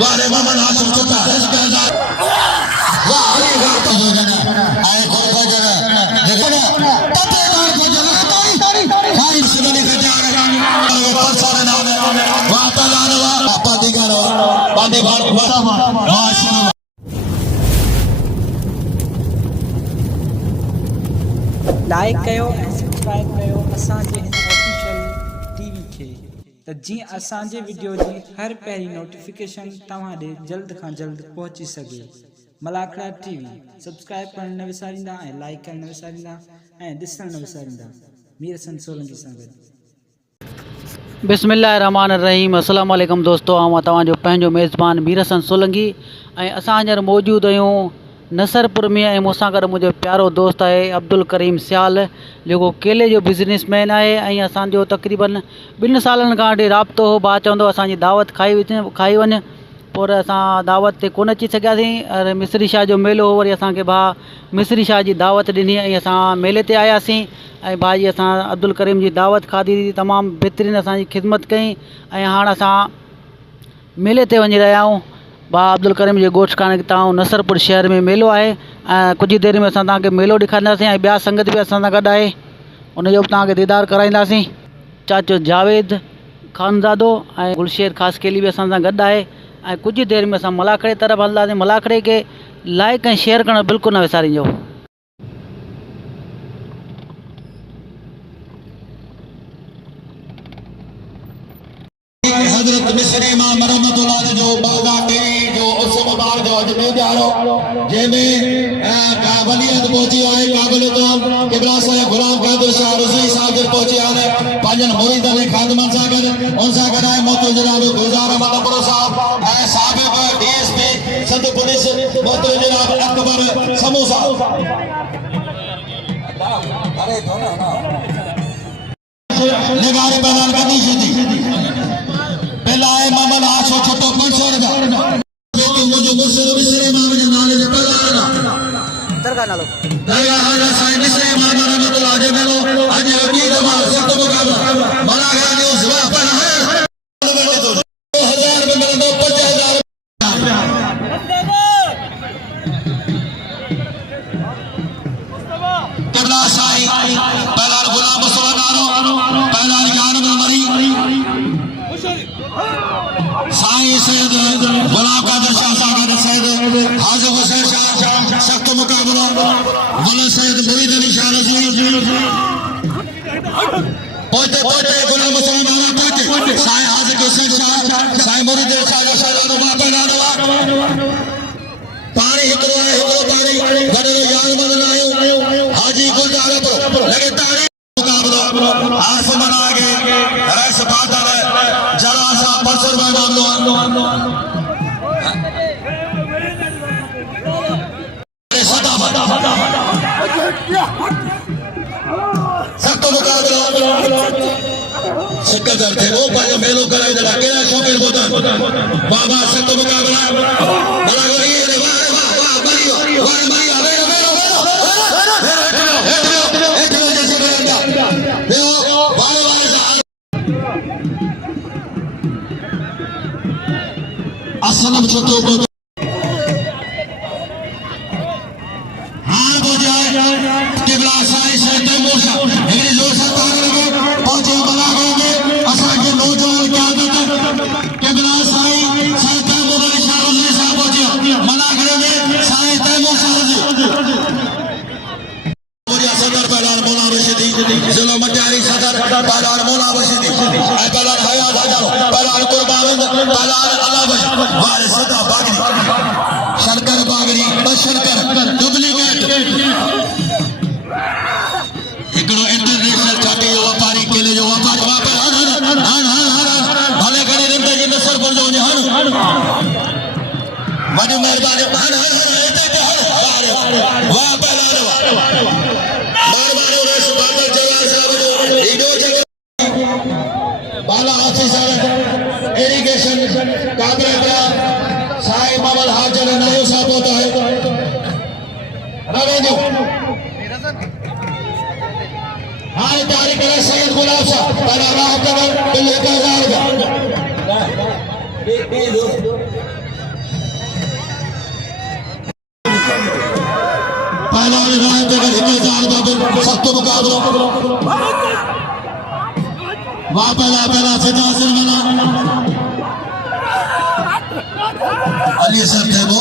वारे मामा नाच चुका है इसका ज़ात वाह ये बात हो जाना आए को जाना देखो ना तबे बार को जाना तारी खाई सुनने के जा रहा है पर सारे नाम वाह पहला वाह पादी करो पादी बार माशाल्लाह लाइक कयो ऐं सब्सक्राइब कयो असांजे हिन ऑफिशियल टीवी खे त जीअं असांजे वीडियो जी हर पहिरीं नोटिफिकेशन तव्हां ॾे जल्द खां जल्द पहुची सघे। मलाखड़ा टीवी सब्सक्राइब करणु न विसारींदा ऐं लाइक करणु न विसारींदा ऐं ॾिसणु न विसारींदा। मीर हसन सोलंकी सां गॾु। बिस्मिल्लाहिर्रहमानिर्रहीम। अस्सलाम वालेकुम दोस्तों, आउं तव्हांजो पंहिंजो मेज़बान मीर हसन सोलंकी ऐं असां हींअर मौजूदु आहियूं नसरपुर में ऐं मूंसां गॾु मुंहिंजो प्यारो दोस्त आहे अब्दुल करीम सियाल जेको केले जो बिज़नेसमैन आहे ऐं असांजो तक़रीबन 2 सालनि खां वठी राब्तो हो। भाउ चवंदो असांजी दावत खाई वञ, पर असां दावत ते कोन अची सघियासीं। और मिस्री शाह जो मेलो हो, वरी असांखे भाउ मिस्री शाह जी दावत ॾिनी ऐं असां मेले ते आयासीं ऐं भाउ जी असां अब्दुल करीम जी दावत खाधी, तमामु बहितरीनु असांजी ख़िदमत कई ऐं हाणे असां मेले ते वञी रहिया आहियूं। भाउ अब्दुल करीम जे ॻोठ खाने तां नसरपुर शहर में मेलो आहे ऐं कुझु देरि में असां तव्हांखे मेलो ॾेखारींदासीं ऐं ॿिया संगत बि असां सां गॾु आहे, उनजो बि तव्हांखे दीदार कराईंदासीं। चाचो जावेद ख़ानज़ादो ऐं गुलशेर ख़ासकेली बि असां सां गॾु आहे ऐं कुझु देरि में असां मलाखड़े तरफ़ हलंदासीं। मलाखड़े खे लाइक ऐं शेयर करणु बिल्कुलु न विसारिजो। हज़रत मिस्री इमाम रहमतुल्लाह जो बागा टीवी जो उस मुबारक जो अजमेर दियारो जंहिंमें काबिलियत पहुंची आहे, काबिलियत किबला साहिब गुलाम कादिर शाह रज़ी साहब जो पहुंची आहे पंहिंजनि मुरीदनि ऐं ख़ादिमनि सां गॾु। उन सां गॾु आहे मोहतरम जनाब गुलज़ार अहमद अबरो साहब ऐं साबिक़ डीएसपी सिंध पुलिस मोहतरम जनाब अकबर समू साहब। निगारे पैदान करनी थी पहला है मामला 800 छोटो 500 रुपया जो मुझे मुर्शिद मिस्री इमाम जे नाले से पहला दरगाह नालो दरगाह साईं मिस्री इमाम रहमतुल्लाह जे मेलो आज अकीद मां सत मुकाबला बड़ा गया न्यूज़ वापस है 2000 में मिलंदो 5000 किबला साईं पहला गुलाम मुसलमानो पहला ज्ञान में मरी साईं सैयद गुलाम कादिर शाह साहब सैयद हाजिर हुसैन शाह सख्त मुकाबला मौलाना सैयद मुरीद अली शाह रज़ी पोते गुलाम मुसलमान पोते साईं हाजिर हुसैन शाह साईं मुरीद अली शाह सैयद बाबा पानी हिकड़ो पानी गडे यार मदन आयो हाजी गुलजार लगे तारी मुकाबला आस मना के रस बादल जरा सा 500 रुपए मामलो सदा सख्त मुकाबला सिकंदर थे वो पायो मेलो कराए जरा केड़ा शौकीन बोतन बाबा सख्त मुकाबला बड़ा ये रे वाह मरियो असलम छोटो हाँ बोझा किबला साईं से तैमूर एक जोर से ताने लगे पहुंचे बलागो में असा के नौजवान की आदत किबला साईं से तैमूर अली शाह रज़ी साहब पहुंचे मलाखड़े में साईं तैमूर शाह रज़ी सदर पहलान मौला रशीदी जिला मटियारी सदर पहलान मौला रशीदी पहलान हयात हजारो पहलान कुर्बान पहलान अलावज वाले सदा बागरी शरकर बागरी बशरकर डुप्लीकेट एकड़ो इंटरनेशनल छाती जो व्यापारी केले जो व्यापारी भले करे रिंदे जी नसरपुर जो हन वडी मेहरबानी वाह पहलान बाला ऑफिसर इरिगेशन काबरा साई मामल हाजर नायो साहब होता है रेवेन्यू हाई तारीख है सैयद गुलाब साहब पहला राह कवर बिल 1000 का सख्त मुकाबला वहां पहला सिद्धांत बना अली सब थे वो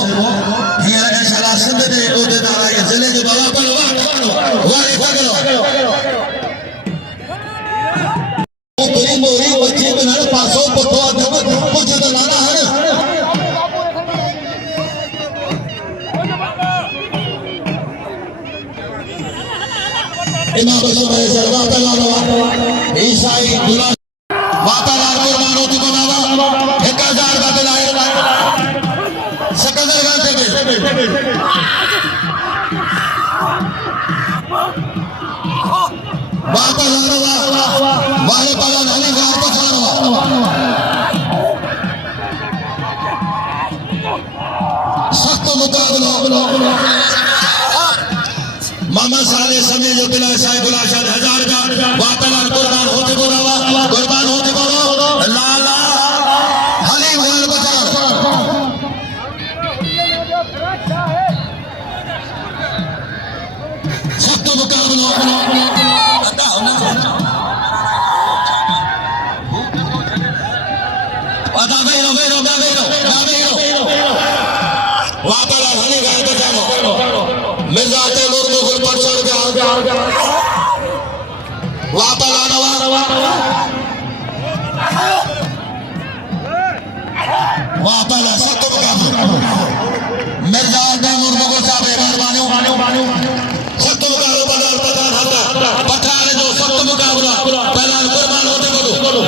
ये इंशाल्लाह सिंध दे उहदेदार ये जिले जो बाबा पर वारे पकड़ो वो तेरी मोरी बच्चे बना पासो पठो दम कुछ तो लाना है इमाम बजर है सरवा तला ईसाई दुला वाताला कुर्बान होती बनावा 1000 का दिलाए सकदर गाते में वाताला वाले पाला नहीं गार को छाड़वा सख्त मुकाबला मामा साले समय जो दिला साहिब गुलाशाद 1000 का वाताला कुर्बान होते बोलावा कुर्बान होते बोलो लाला हलीम गाल बचा सख्त मुकाबला अदा बेरो वाताला हलीम गाल बचा मिर्जा तैमूर मुगल पर चढ़ गया वाताला वाताला सख्त मुकाबला मिर्जा तैमूर मुगल साहब मेहरबानी सख्त मुकाबला पठान हटा पठान जो सख्त मुकाबला पहला कुर्बान होते बोलो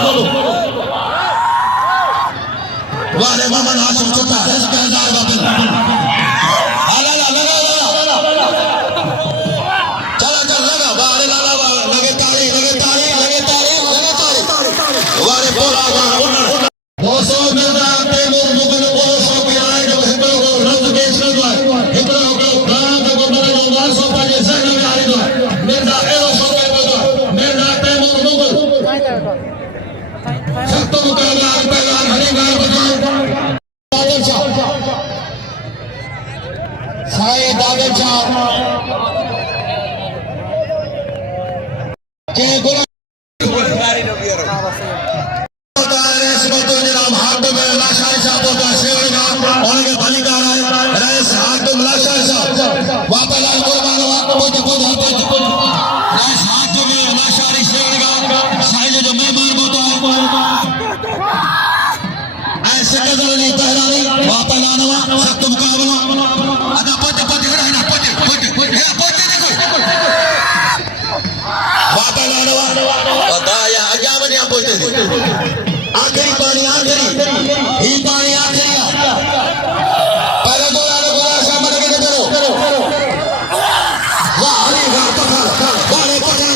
वाले मोहम्मद हाशिम चुता 10,000 बातिल आखिरी पानी आखिरी ही पानी आखिरी पहले दो गुलाब शामिल के करो वाह अली वाह पकड़ वाले पकड़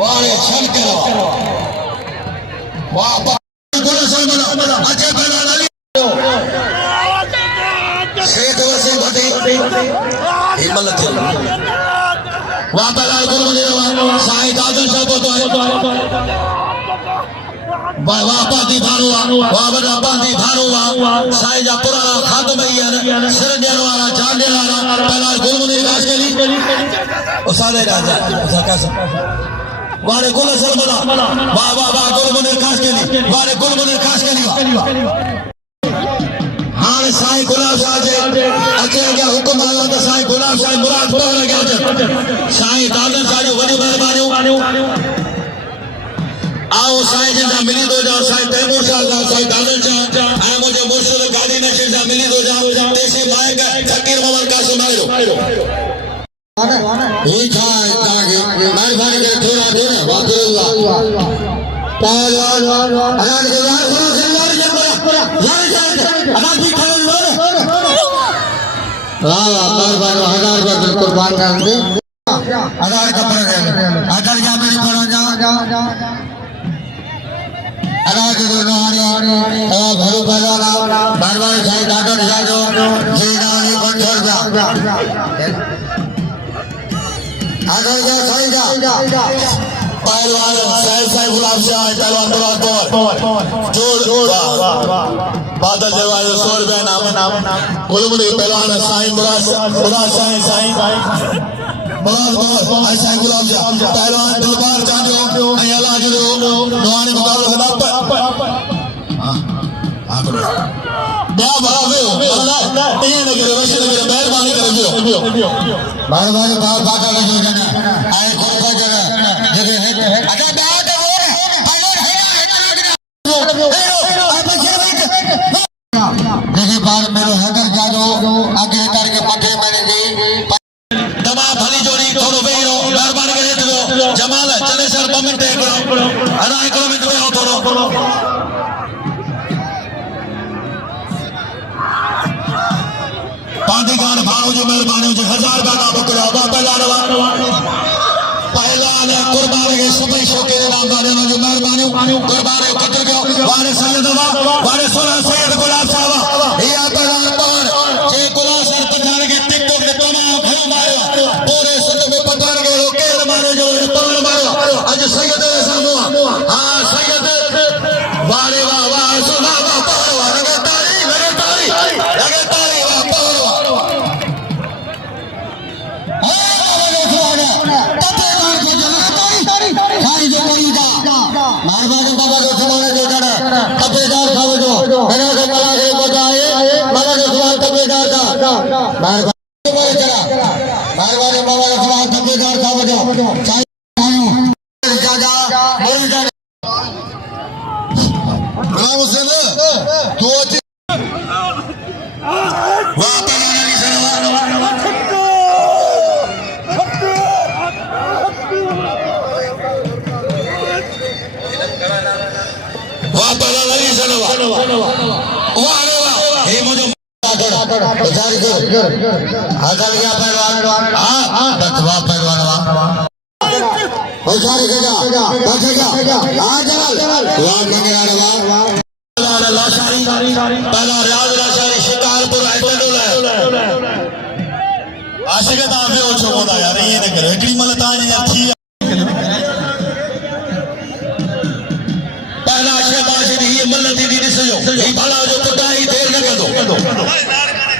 वाले छल करो वाह वाले गुल सरमला बाबा गुल मुनीर खास के लिए वाले गुल मुनीर खास के लिए हाँ साईं गुलाब शाह जे अचे गया हुक्म आयो तो साईं गुलाब शाह मुराद पूरा लॻिया साईं दादर शाह जो वॾी महिरबानियूं आओ साईं जिनसां मिली थो जाओ साईं तैमूर शाह साईं दादर शाह ऐं मुंहिंजे मुर्शिद गादी नशीर सां मिली थो जाओ तेसी माइक फकीर मोहम्मद कासिम आयो ही छा आहे तव्हांखे महिरबानी करे थोरा ॾियो न वाक़ुरुल्लाह पहलवान अलाह के यार कुर्बान कर दे आधार कपड़े आधार जा मेरे पर जा आधार के दोनों हारे भरू पहला बार-बार साईं दादर जा जो जीनानी कंट्रोल जा आधार जा साईं जा पहलवान साहिब साहिब गुलाब शाह पहलवान मुराद पवार जोड़ बादल देवाल 100 रुपया नाम गुलमुड़ी पहलवान साईं मुराद साईं मुराद पवार साईं गुलाब शाह पहलवान दिलबार चांदो ऐं अलाह जो नवानी मुकाबलो कंदा हां करो ॿिया भरा वियो अलाह ईअं न करे वश न करे महिरबानी करे वियो महिरबानी बाका जो जगह ऐं खुरपा जगह जगह अच्छा बात जगह बार मेरो हैदर जादो आगे करके पटे मैंने दी दबा भली जोड़ी थोड़ो बेरो महिरबानी करे जमाल चले सर 2 मिनट अदा 1 मिनट में थोड़ो पांडीगान भाव जो मेहरबानी जो 1000 का नाम बकरा पहला ने कुर्बान के सुबह शोके नाम बारे में जो मेहरबानी कुर्बान कतर गयो वारे सैयद वारे सोना सैयद गुलाब साहब ये पहला पर जे गुलाब सर पठान के टिकटॉक में तमाम भरो मारो पूरे सद में पठान के केर मारो जो तोड़ मारो आज सैयद साहब हां सैयद वारे वाह सुना वाह लगे तारी मारवाड़ी बाबा को सुनाने जो जड़ा तपेदार खाओ जो मेरे को कला के बजाए मला के सुनान तपेदार का मारवाड़ी बाबा जड़ा मारवाड़ी बाबा को सुनान तपेदार खाओ जो चाय खाओ जाजा मोरी जा राम हुसैन तू वाह पहलवान अली सलाम हे मुझे जारी कर आकर गया पहलवान हां बतवा पहलवान वाह जारी करेगा बचेगा आ चल वाह मंगराड़ वाह लाशारी पहला रियाज लाशारी शिकारपुर आइटल आशिक दा वियो छो होदा यार ये न करे एकड़ी मल ता यार थी पहला शहबाज ये मल दीदी दिसो ई भला जो पुटाई देर न कंदो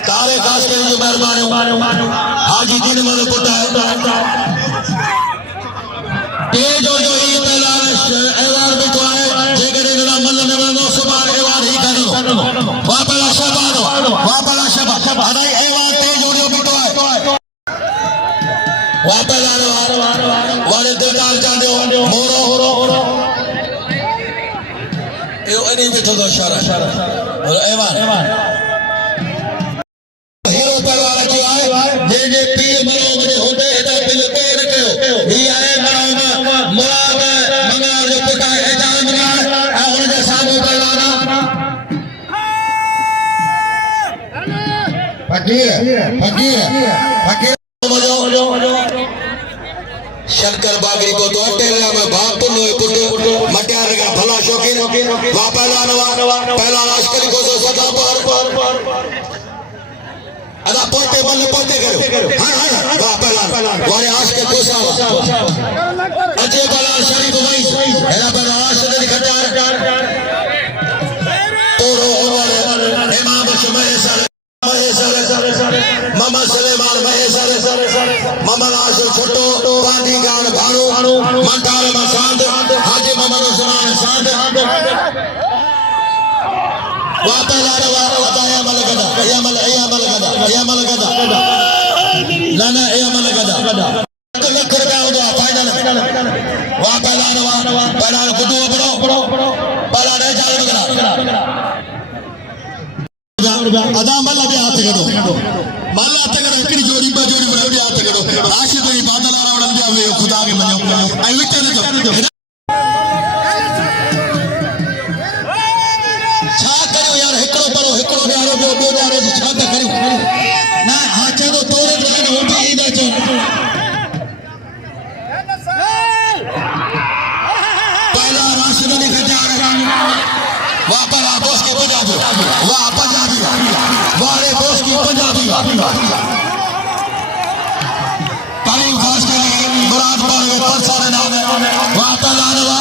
तारे खास के जो मेहरबानी हाजी दिन मल पुटा ते जो ई पहला एवार बिठो है जे करे ना मल न नो सुबार एवार ही करो वा पहला शहबाज अदाई एवार ते जोड़ियो बिठो है वा पहला वाले दिलदार चांदो मोरो यो अनी बिठो दो इशारा और एवान हीरो पहलवान जो आए जे पीर मरो मुझे होते है बिल पेर कयो ही आए मरो मुराद मंगार जो पुटा है जान मंगार आ उन जे सामने पहलवाना फकीर मजो शंकर बागरी को तो टेरा में भाग तो लोए पुटे मटियार का भला शौकीन वा पहला लश्करी को सदा पर अदा पोते बल पोते करो हां वा पहला वाले आश के कोसा अजय बला शरीफ वही एला पर आश दे खटार तोरो वाले इमाम शमय मामा सलेमान महेसर मामा लाश छोटो पांडी गान भाणो मंटाल मसांद हाजी मामा को सुनान सांद वापलार वाया मल गदा लाना मल गदा लख रुपया होगा फाइनल वापलार बुद्धू बड़ो पलार जाल अदा मल भी हाथ करो मल हाथ करो एकड़ी जोड़ी बा जोड़ी बड़ी हाथ करो आशी तो बादल आ वड़न दिया वे खुदा के मनो आई विच जो छा करो यार हिकड़ो प्यारो दो जारो छा त करी ना हाथ तो तोरे तो हो भी ना चो पहला राशिद ने खजा वाह पहला बोस के पंजाबी वाह पंजाबी वाले बोस की पंजाबी तारीफ खास के मुराद पर सारे नाम वाह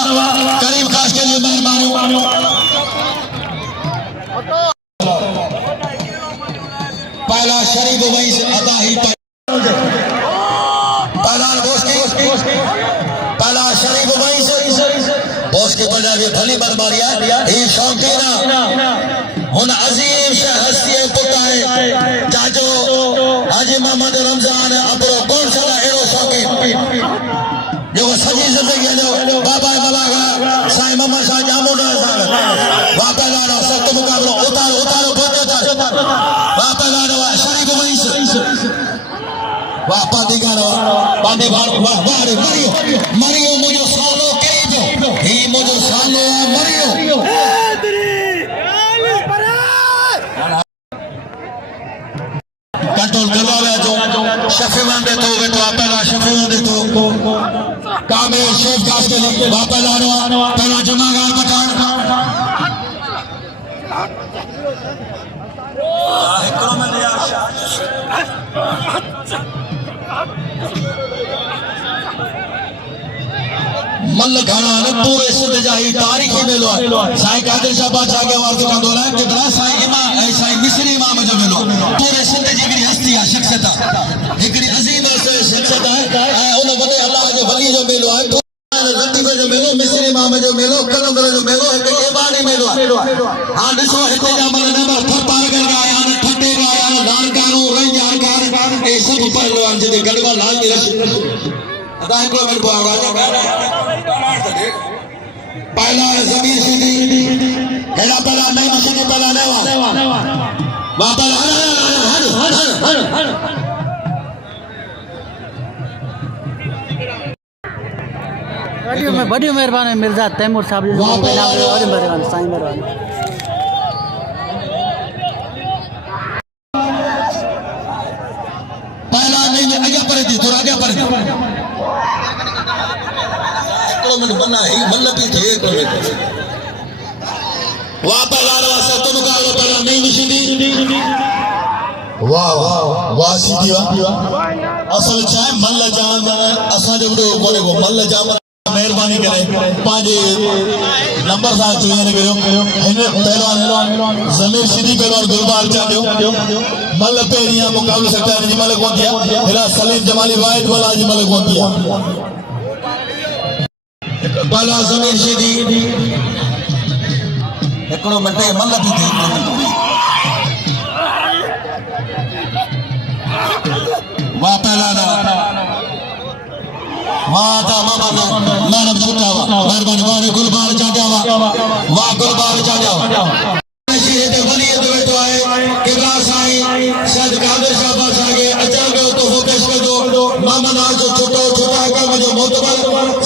करीम खास के लिए मेहरबानी। पहला शरीफ वहीं से अदा ही पहला शरीफ वहीं से बॉस के पंजाबी भली बरबारिया ही शौकीना हुन अजीम से हस्ती पुता है जाजो हाजी मोहम्मद रमजान अपरो कौन सा एरो शौकीन जो सजी जिंदगी जो बाबा मलागा साईं मोहम्मद शाह जामुना वापे लाना सख्त मुकाबलो उतारो पहुंचो वापे लाना शरीफ वहीं से वाह पांडी गानो पांडी भार वाह वाह मरियो मुझे सालो केजो ही मुझे सालो मरियो कंट्रोल करवा जो शफी वंदे तो बेटो पहला शफी वंदे तो कामे शेफ कास के लिए वापस लानो पहला जमागार बटान एकरो में यार मल घाना ने पूरे सिंध जाही तारीखी मेलो साईं कादिर शाह बादशाह के वार दुकान दोला के बड़ा साईं इमाम साईं मिस्री इमाम जो मेलो पूरे सिंध जी की हस्ती है शख्सियत एकड़ी अजीम शख्सियत है उन वडे अल्लाह के वली जो मेलो है रतीब जो मेलो मिस्री इमाम जो मेलो कलंदर जो मेलो एक इबानी मेलो हां दिसो हिते जा मल नंबर थरपार कर आया न ठटे आया न लानकानो रंजानकार ए सब पहलवान जे गढ़वा लाल की रश अदा एकलो मिनट को राजा पहला जमीन सीधी हेला पहला नहीं मशीन पहला नहीं वाह पहला हर बड़ी मेहरबानी मिर्जा तैमूर साहब जी मेहरबानी साईं मेहरबानी पहला नहीं आगे पर थी थोड़ा आगे पर मन बना ही मतलब भी थे वाह पहला वासा तुम मुकाबला पहला नहीं निशीदी वाह वाह वाह सीधी वाह असल चाहे मल्ल जाम असा जो कोने को मल्ल जाम मेहरबानी करे पांच नंबर सां चुने कयो हिन पहलवान जमीर सीधी पहलवान गुलबार चाडियो मल्ल पेरिया मुकाबला सकता है मल कोन दिया हेरा सलीम जमाली वाहिद वाला जी मल कोन दिया बाला जमीर सीधी एकड़ो मिनट मल भी थे वाह पहला वाह था मामा मैडम छुटा मेहरबानी वाह गुलबार चाटिया वाह गुलबार चाटिया शीरे ते वली ते बैठो है किबला साईं सद कादिर शाह बादशाह के अचल गयो तो वो पेश कर दो मामा ना जो छोटो छोटा का मुझे मोतबर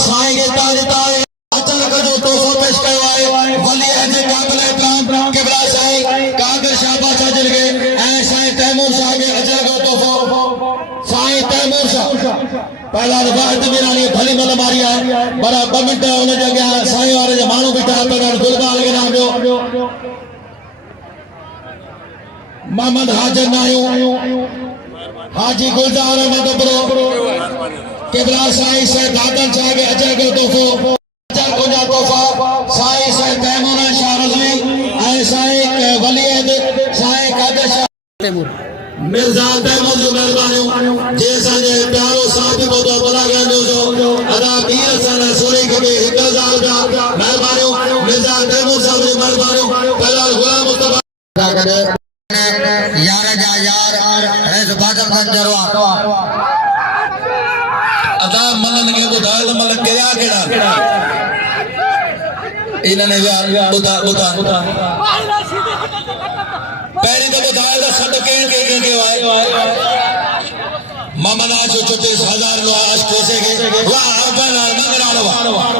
साईं के ताजता है अचल का जो तो वो पेश कयो है वली है जे काबिल इकराम किबला साईं कादिर शाह बादशाह जल के ऐ साईं तैमूर शाह के अचल गयो तो साईं तैमूर शाह पहला वाहिद मीरानी भली मल मारी है बड़ा 2 मिनट उन जगह साईं वाले जो मानू बिठा पहला गुलबाल के नाम जो मोहम्मद हाजिर नायो हाजी गुलजार अहमद ब्रो किबला साईं से दादन शाह के अजय के तोहफो अजय को जा तोहफा साईं से तैमूर शाह रज़वी ऐ साईं वली साईं कादिर शाह तैमूर मिर्जा तैमूर जो मेहरबानी जैसा जे प्यारो साहब बोतो बड़ा गयो जो अदा 20 साल सोरे के 1000 का मेहरबानी मिर्जा तैमूर साहब जो मेहरबानी पहला गुलाम मुस्तफा करे यार जा यार है बादल खंजरवा अदा मलन के बुधाल मल केया केड़ा इन्होंने यार बुधा पहले तो बुधाल दा सद के वाए मामा ना जो 30,000 लो आज कोसे के वाह पहला मंगरा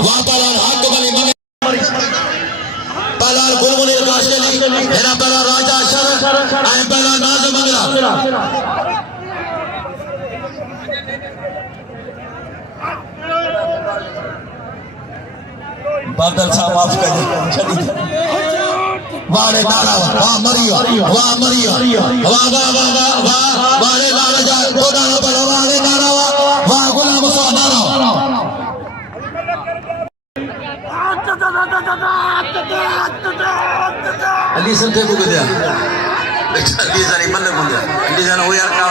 वाह पहला हाथ बनी पहला गुलमुनी काश के लिए मेरा पहला राजा शर आई पहला नाज मंगला बादल साहब माफ कर वारे नारा वाह मरियो वाह वाह वारे नारा जा गोदा बड़ा वारे नारा वाह गुलाम सा नारा अली संथे को गया अली जानी मन को गया अली जान वो यार का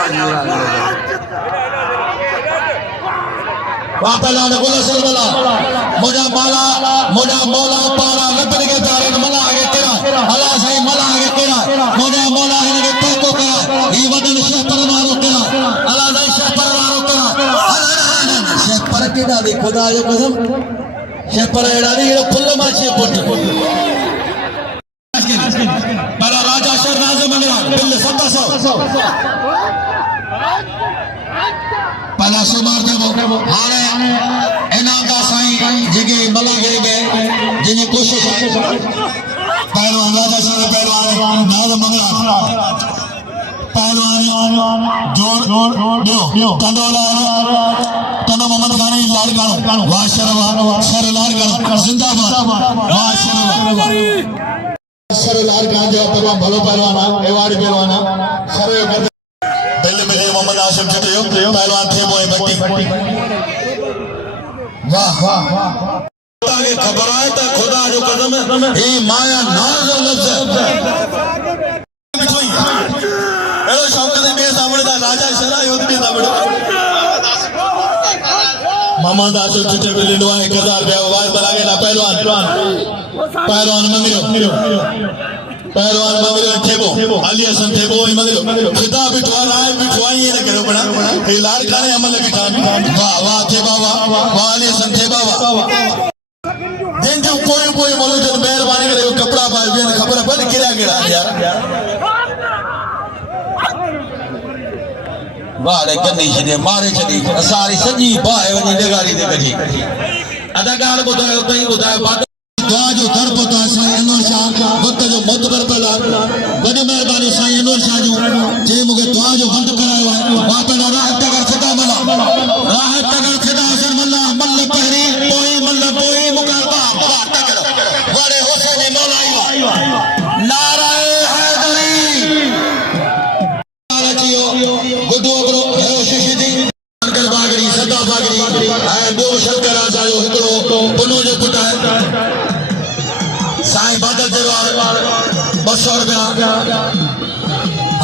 वापला ने बोला सलबला मुझा मौला पारा लपड़ के तारे मला आगे तेरा अल्लाह सही मला आगे तेरा मुझा मौला इनके पको करा ये वदन शेख पर मारो तेरा अल्लाह सही शेख पर मारो तेरा शेख पर के दादी खुदा जो कसम शेख पर एडादी ये फुल माछी पुट para raja शहनाज मंगरा बिल 700 पहला सुमार देवो हाणे इनाम का साईं जेके मला खे गए जिनी कोशिश पहलवान राजा शहर पहलवान नाज मंगरा पहलवान जोर दियो कंडोला तनो मोहम्मद खानी लाड़कानो वाह शर लाड़कानो जिंदाबाद वाह शर लाड़कानो जो तमाम भलो पहलवान एवार्ड पहलवान शर बिल में मोहम्मद आसिम चटियो पहलवान थे मोए बट्टी वाह ताके खबर आए त खुदा जो कदम ई माया नाज लफ्ज बिठोई एलो शौक दे बे सामने दा राजा शरा योद बे सामने मोहम्मद आसिम चटे बिल लो 1000 रुपया आवाज बना के ना पहलवान मंगरो ठेबो अली हसन ठेबो ही मंगरो खुदा बिठवाना है बिठवाई ये न करो बड़ा ये लाल खाने अमल बिठा वाह वाह ठेबा वाह अली हसन ठेबा वाह दिन जो कोई बोलो जन मेहरबानी करे कपड़ा पाए बिन खबर बन गिरा यार वाले कन्नी छे मारे छडी सारी सजी बाहे वनी देगारी दे कजी अदाकार बुधायो कई बुधायो बात दुआ जो दर पता साईं अनवर शाह वक्त जो मोतबर पला वडी मेहरबानी साईं अनवर शाह जो जे मुके दुआ जो बंद करायो है वा पे राह तगर सदा मला राह तगर सदा असर मल्ला मल्ल पहरी पोई मुकाबा वाह तगर बड़े हुसैन मौला आईवा नारा हैदरी आलचियो गुडो बरो हेरो शिशिदी अंकल बागरी सदा बागरी ऐं दो शंकर राजा जो हिकड़ो पुनो जो पुट है साईं बादल जवार 200 रुपया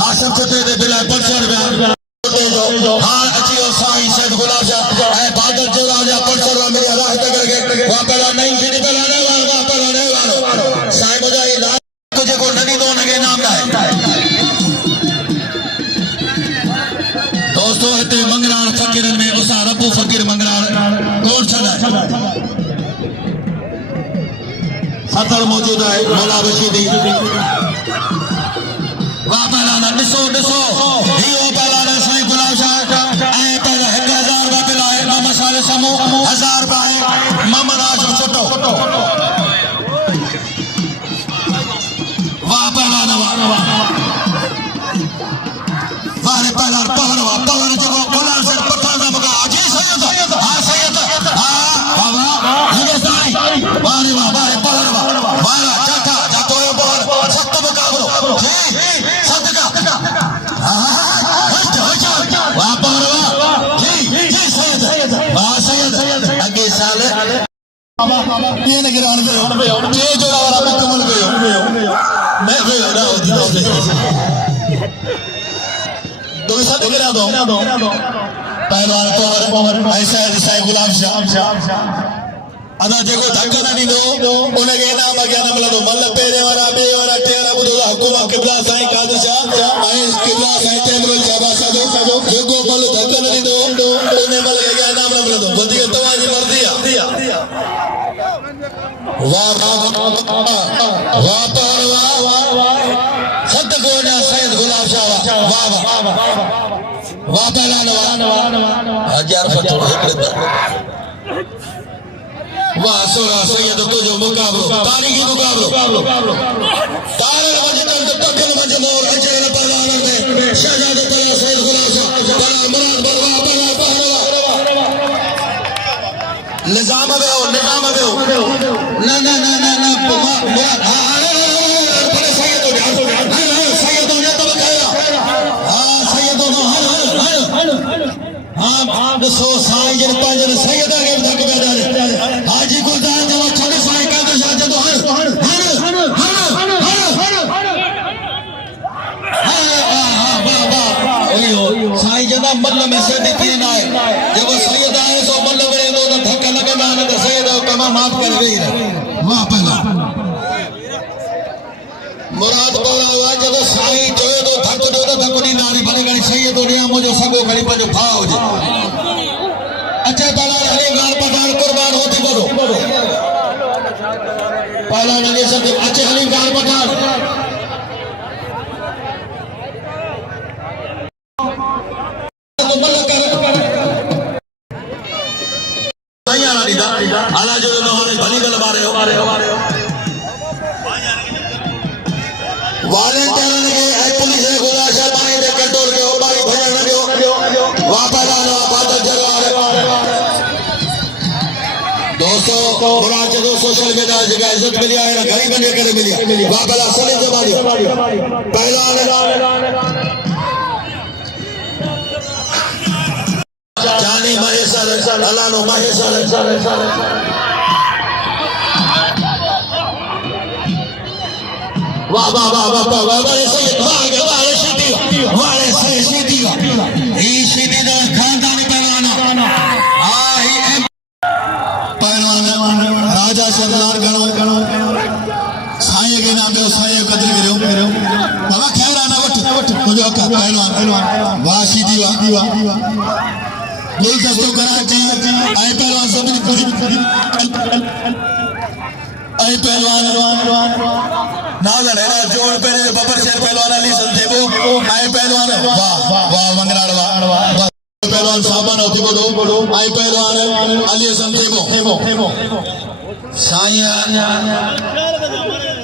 आसम चटे दे बिला 500 रुपया हां अचियो साईं सैयद गुलाब शाह ऐ बादल जवार जा 500 रुपया मेरी राह तक करके वा पहला नहीं सीधी पहला ने वालो साईं मुझे लाल तुझे को नदी दो नगे नाम है दोस्तों इते मंगराल फकीरन में उसा रब्बू फकीर मंगराल कौन छड़ा सदर मौजूद है मौला बशीदी वाह पहला ॾिसो हियो पहला साईं गुलाब शाह ऐं पहला 1000 रुपया बिल आहे मोहम्मद साले समूह 1000 रुपया आहे मोहम्मद आशफ छोटो वाह पहला वाह पहला पवन जो गुलाब से पत्थर दा मगा अजी सैयद हां सैयद हां वाह हिंदुस्तानी वाह ये न गिरान पे ये जोड़ा वाला मुकम्मल पे मैं पे ना होती दो साथ गिरा दो पहलवान पवर ऐसा साईं गुलाब शाह अदा जेको धक्का न ॾींदो उनखे इनाम अॻियां न मिलंदो मतिलबु पहिरें वारा ॿिए वारा टे वारा ॿुधो था हुकुम क़िबला साईं कादिर शाह ऐं क़िबला साईं टेमरुल शाहबाज़ सॼो जेको मल धक्का न ॾींदो उन मल खे अॻियां इनाम न मिलंदो वधीक तव्हांजी मर्ज़ी आहे वाह सत गोॾा सैयद गुलाब शाह वाह पहला 1000 फटो हिकिड़े वाह सोरा सैयद तुझो मुकाबलो तारीखी मुकाबलो तारे वजन तकन मजमूर अजय पहलवान में शहजादे तला सैयद गुलाब शाह तला मुराद बलवा पहलवा निजाम वेहो ना मुराद बड़े सैयद ने तो बकाया हां सैयद हां दसो साईं जन पंज सैयद के धक पे हाजी गुलजार जवा छोटे साईं कादिर शाह जो मल्ल में सदी थी ना जब सैयद आए सो मल्ल में दो धक्का लगंदा न त सैयद कमा माफ कर रही है वाह पहला मुराद बोला हुआ जब साईं जो तो धक दो तो धकुनी नारी भली गणी सैयद दुनिया मुझे सगो गणी पंज भाव जे अच्छा पहला हरे गाल पठान कुर्बान होती बोलो पहला लगे सब अच्छे हरी गाल पठान आला जो नहाने भली गल मारे हो वॉलंटियर ने पुलिस ने गोला शर्माई दे कंट्रोल के ओबाई भजन दियो वापस आना बादल जगह दोस्तों मुराद जो सोशल मीडिया जगह इज्जत मिली है ना घरी बने करे मिली वापस सलीम जमानी पहला जानी महेश्वर अलानो महेश्वर वाह वाह वाह वाह वाह वाह वाले सैयद वाले सीधी ये सीधी तो खानदानी पहलवान हां ये पहलवान राजा सरदार गणो साये के नाम पे साये कदर करो बाबा खेरा ना वट मुझे का पहलवान वाह सीधी वाह यही दोस्तों कराची आए पहलवान सब आए पहलवान नाज़र है ना जोड़ पे बबर शेर पहलवान अली संदेबो आए पहलवान वाह वाह मंगराड़ वाह पहलवान साहबान होती बोलो आए पहलवान अली संदेबो साया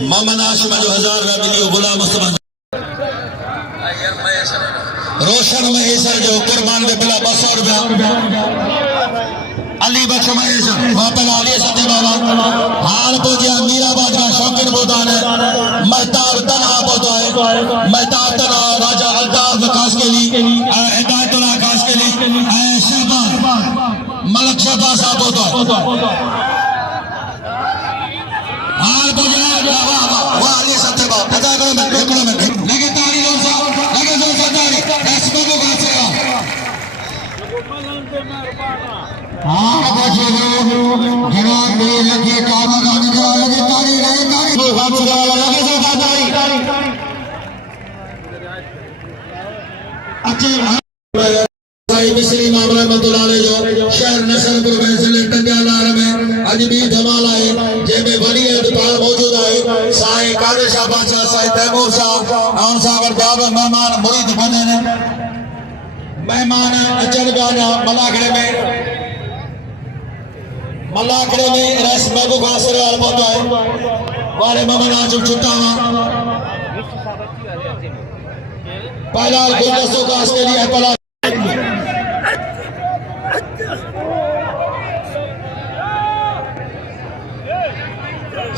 मोहम्मद आशिम जो 1000 का मिलियो गुलाम मुस्तफा रोशन महेश्वर जो कुर्बान दे बिला 200 रुपया अली बख्श महेश्वर वापस अली सत्य बाबा हाल पहुंचा मीराबाद का शौकीन बोदान है महताब तना बोता है महताब तना राजा अल्ताफ खास के लिए हिदायतुल्लाह खास के लिए शहबाज मलक शहबाज साहब बोता है हाल पहुंचा वाह अली सत्य बाबा पता करो मैं लगे तारी लोग साहब लगे जो सरदारी एसपी को खास हाँ बच्चे जनाब में लगे काबा गाने के लगे तारी रहे तारी बात से लगे जो तारी अच्छे साईं मिस्री मामला मतुलाले जो शहर नसरपुर में जिले टंगालार में आज भी धमाल आए जेमे बड़ी अधिकार मौजूद है साईं कादर शाह बादशाह साईं तैमूर शाह और सागर बाबा मेहमान मुरीद बने ने मेहमान अचल गाना मलाकड़े में रस महबूब हासिल वाल होता है वाले ममना जो छुट्टा हुआ पहला गुलदस्तों का ऑस्ट्रेलिया पहला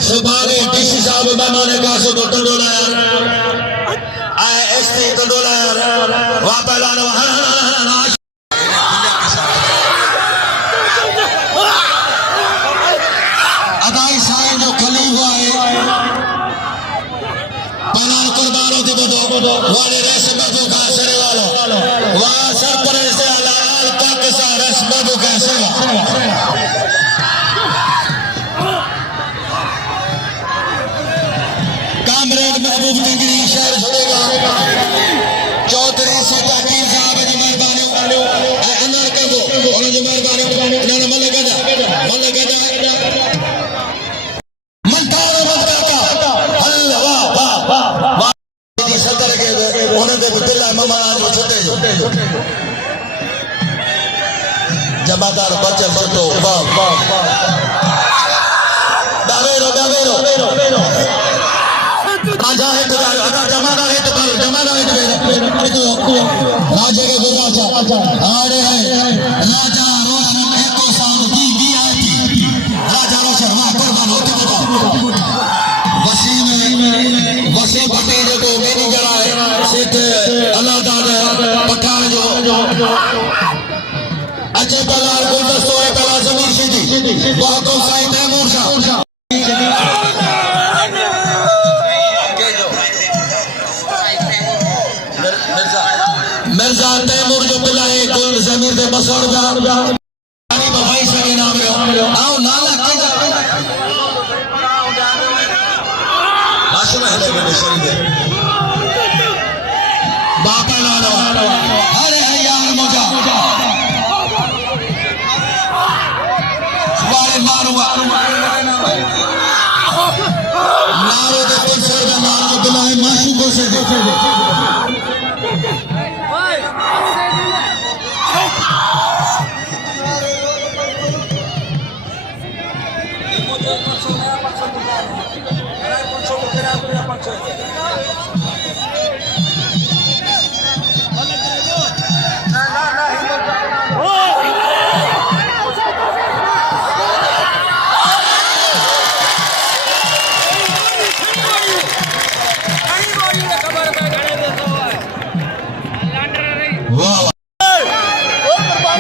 सुबह डीसी साहब मेहमान का सो टंडोला यार आए एसपी टंडोला यार वहां पहला अदाई साईं जो खलीफा है पहला कुर्बान होती बदो वाले रेस महबूब का सरे वालो वहां सरपरे से अलाल पाकिस्तान रेस महबूब का सरे कामरेड महबूब टिंगरी शहर छोड़ेगा चौधरी से ताकीर साहब की मेहरबानी अनर कबो उन्होंने जो मेहरबानी इन्होंने मलगदा जमादार बचन सुठो दावेरो राजा है तो जमादार है तो राजा के गुरु आड़े है राजा रोशन एको साल की वीआईपी राजा रोशन वाह कुर्बान होते वसीम पटेल को मैनेजर है सेठ अल्लाह पठान जो अच्छे पगार गुलदस्तों है पहला जमीन सीधी बहुत साईं तैमूर शाह मिर्जा तैमूर जो पिलाए गुल जमीर दे मसौड़ दा भाई सगे नाम रो आओ नाला केगा माशूम है लगे शरीर बापा नालो अरे यार मौजा वाले मारो नारो दे पिछड़ दा नारो पिलाए माशूको से दे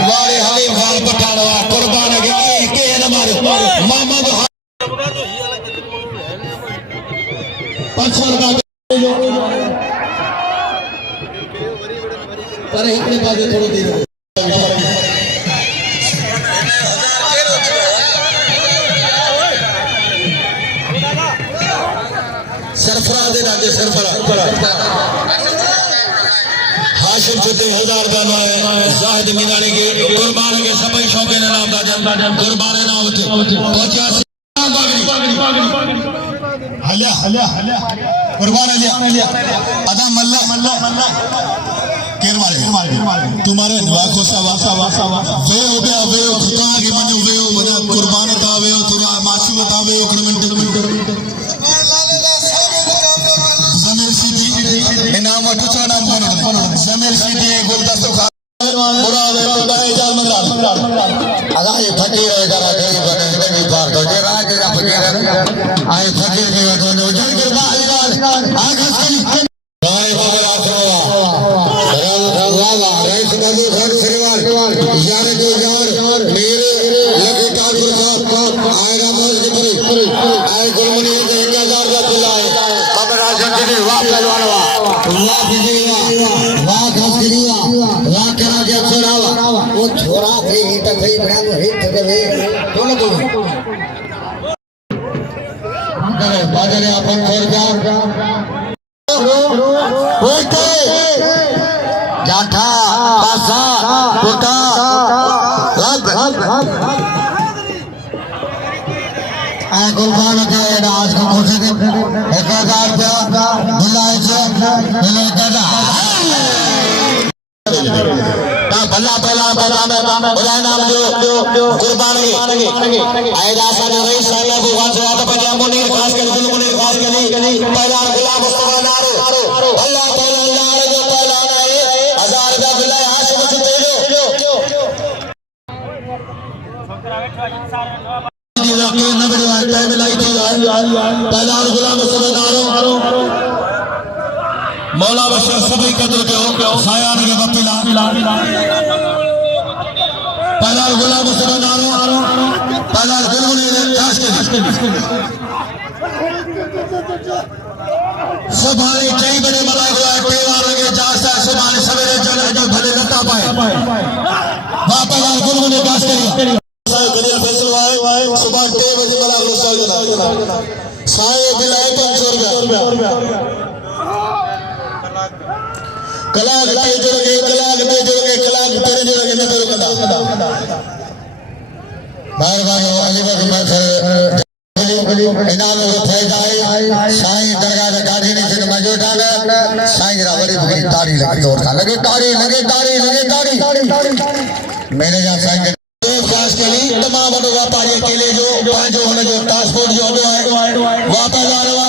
वाले हलीम खान पठानवा कुर्बान के न मारो मोहम्मद पर इतने बाजे थोड़ी देर सरफराज दे राजे सरफराज हाशिम छुट्टी 1000 बनवाए जाहिद मीनानी के कुर्बान के सभी शौकीन नाम दाजन कुर्बान नाम थे 85 हल्या हल्या हल्या कुर्बान अलिया अदा मल्ला मल्ला मल्ला केरवाले तुम्हारे नवाखो सा वे हो गया वे खुदा की मनो वे हो बना कुर्बान ता वे हो तुरा माशू ता वे हो कमेंट जमीर सिटी इनाम अटुचा नाम बोलो जमीर सिटी गुलदस्तो खा मुराद है खुदाई जान मगरान अदा ये फकीर है जरा गरीब बने भी पार तो जे राज का फकीर है आए फकीर के दोनों जन के बाहर आगे से गाय बाबा आसवा वाह रईस बाबू घर श्रीवाल यार जो यार मेरे लगे ठाकुर साहब आएगा मौज की पूरी आए गुरमनी के 1000 का बुलाए बाबा राजन जी वाह पहलवान वाह बिजली वाह घसरी वाह करा के छोरावा वो छोरा थे हिट थे बड़ा हिट थे दोनों करे बाजारे अपन छोड़ जा ओके जाठा पासा टोटा आए कुर्बान के आज को खुशी के 1000 रुपया बुलाए थे मिले दादा भला भला भला में बुलाए नाम जो कुर्बान के आए रासा ने रईस साहब भगवान से आता पर मुनीर खास कर गुल मुनीर खास कर पहला गुलाम मुस्तफा नारो अल्लाह ताला अल्लाह जो पहला आए 1000 रुपया बुलाए हाशिम छुट्टी के नबड़ी टाइम लाई थी पहला गुलाम मुस्तफा नारो मौला बशर सभी कदर के हो सायान के बपिला पहला गुलाम मुस्तफा नारो पहला गुलगुले ने खास के सुभाने कई बड़े मलाई हुआ टेवा लगे जासा सुभाने सवेरे चले जो भले लता पाए वापस गुलगुले खास करिए दुनिया फैसल वाए सुबह 2 बजे मला गुस्सा जना साए दिलाए 500 रुपया कलाक ते जुड़ गए कलाक तेरे जुड़ गए न तेरे कदा बार-बार अलीबाग मगर इनाम को फायदा है साईं दरगाह का गाड़ी नहीं से मजो डाला साईं जरा बड़ी बड़ी ताड़ी लगी और लगे ताड़ी मेरे जा साईं खास के लिए तमाम बड़े व्यापारी अकेले जो होने जो ट्रांसपोर्ट जो है वापस आ रहा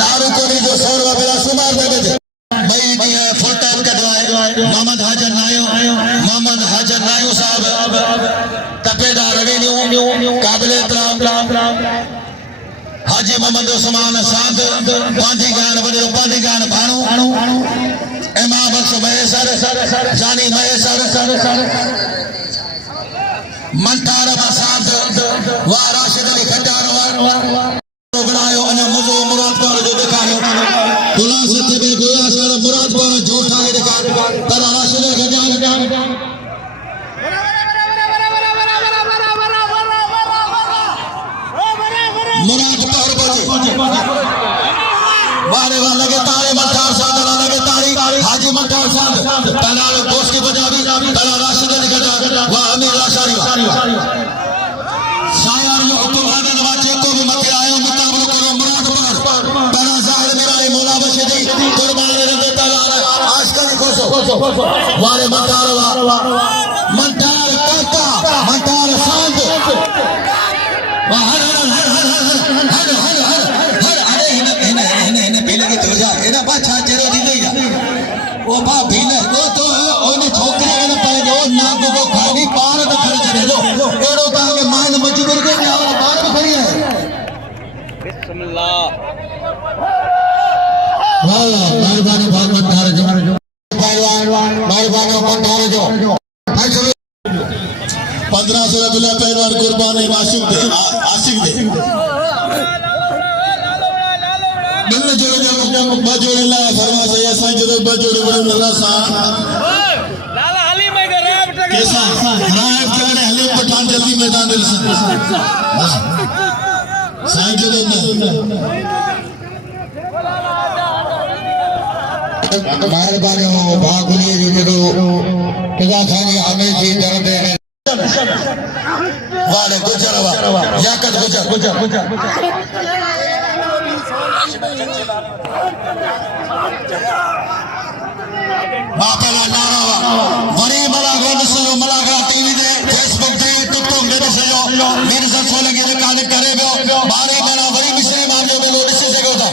नारू को जो 100 रुपया मेरा सुमार दे दे भाई दिया फुल टाइम कटवाए मोहम्मद हाजर नायो साहब तपेदार रेवेन्यू काबिल एहतराम हाजी मोहम्मद उस्मान साद पांधी गान भाणो इमाम बख्श महेसर जानी महेसर मंतार बसाद वाह राशिद अली खट्टार बनायो अने मुजो मुराद जो दिखायो तुला सत्य में गोया सारा मुराद पर जोठा है देखा तारा राशिद के जान मुराद पर बजे वारे वाले के तारे मल्हार साहब वाले के तारी हाजी मल्हार साहब ताला दोस्त की पंजाबी तारा राशिद के जान वाह अमीर आशारी शायर यो तो वादे नवाजे को भी मत आयो मुकाबला करो मुराद पर तारा जाहिर मेरा मौला बशीदी कुर्बान रब ताला आशिक खुशो वारे मल्हार मल्हार काका मल्हार साहब वाह हर बादशाह चेहरो दी गई ओ बा भीने ओ तो ओने छोकरे ने पे जो नाग को खाली पार तो खर्च दे दो एड़ो का के मान मजबूर के और बात खड़ी है बिस्मिल्लाह वाह मेहरबानी भगवान धार जो पहलवान मेहरबानी पंडार जो 1500 रुपया पहलवान कुर्बान है आशिक दे मिल जो बजोड़ीला फरमा से ऐसा जो बजोड़ी बड़े रसा लाला हली में गराब कैसा राय करे हली पठान जल्दी मैदान दिल से साईं जो मेहरबानी हो भागुनी जो किदा खानी हमें जी दर्द है वाले गुजर याकत गुजर बापला नारावा वरी मलागो नसलो मलागा टीवी दे फेसबुक दे टिकटॉक दे नसलो मेरे साथ सोलंगी दे काल करे बो बारे मना वरी मिसरी मारजो बेलो निसे से गोता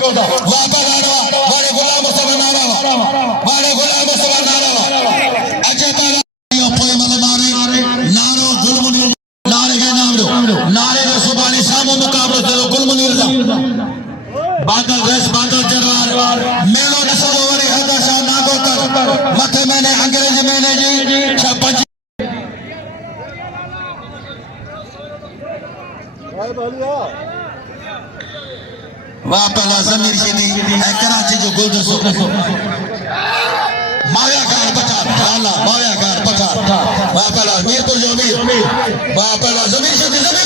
बापला नारावा वरी गुलाम मुस्तफा नारावा वरी गुलाम मुस्तफा नारावा अजे तारा यो पोए मले मारे नारो गुलमुनी नारे के नाम दो नारे के सुबानी सामो मुकाबला दो गुलमुनी रजा बादल रेस बादल जरार मेलो नसलो वरी हदाशा नागो कर मथे मैंने अंग्रेज मैंने जी छपंज वाह पहला जमीर सीधी है कराची जो गुलदसो माया कार पचार लाला माया कार पचार वाह पहला मीरपुर जो मीर वाह पहला जमीर सीधी जमीर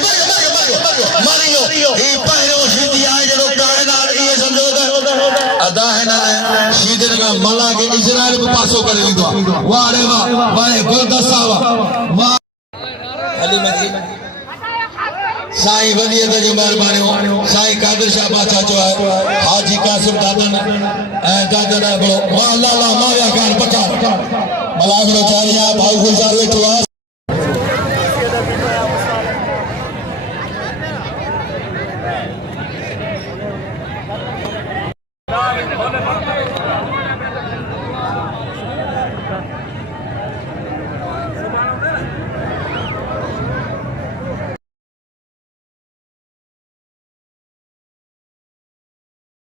मारियो ये पहले सीधी आए जो कायनात ये समझो अदा है ना सीधे का मला के इजराइल पे पासो कर ली दो वाह रे वाह वाह गुलदस्ता वाह अली मजी साईं वलीअ जो मेहरबानी हो साईं कादिर शाह बादशाह जो है हाजी कासिम दादन दादन बड़ो वाह लाला माया कार पचार मलागरो चारिया भाई गुलजार वेठो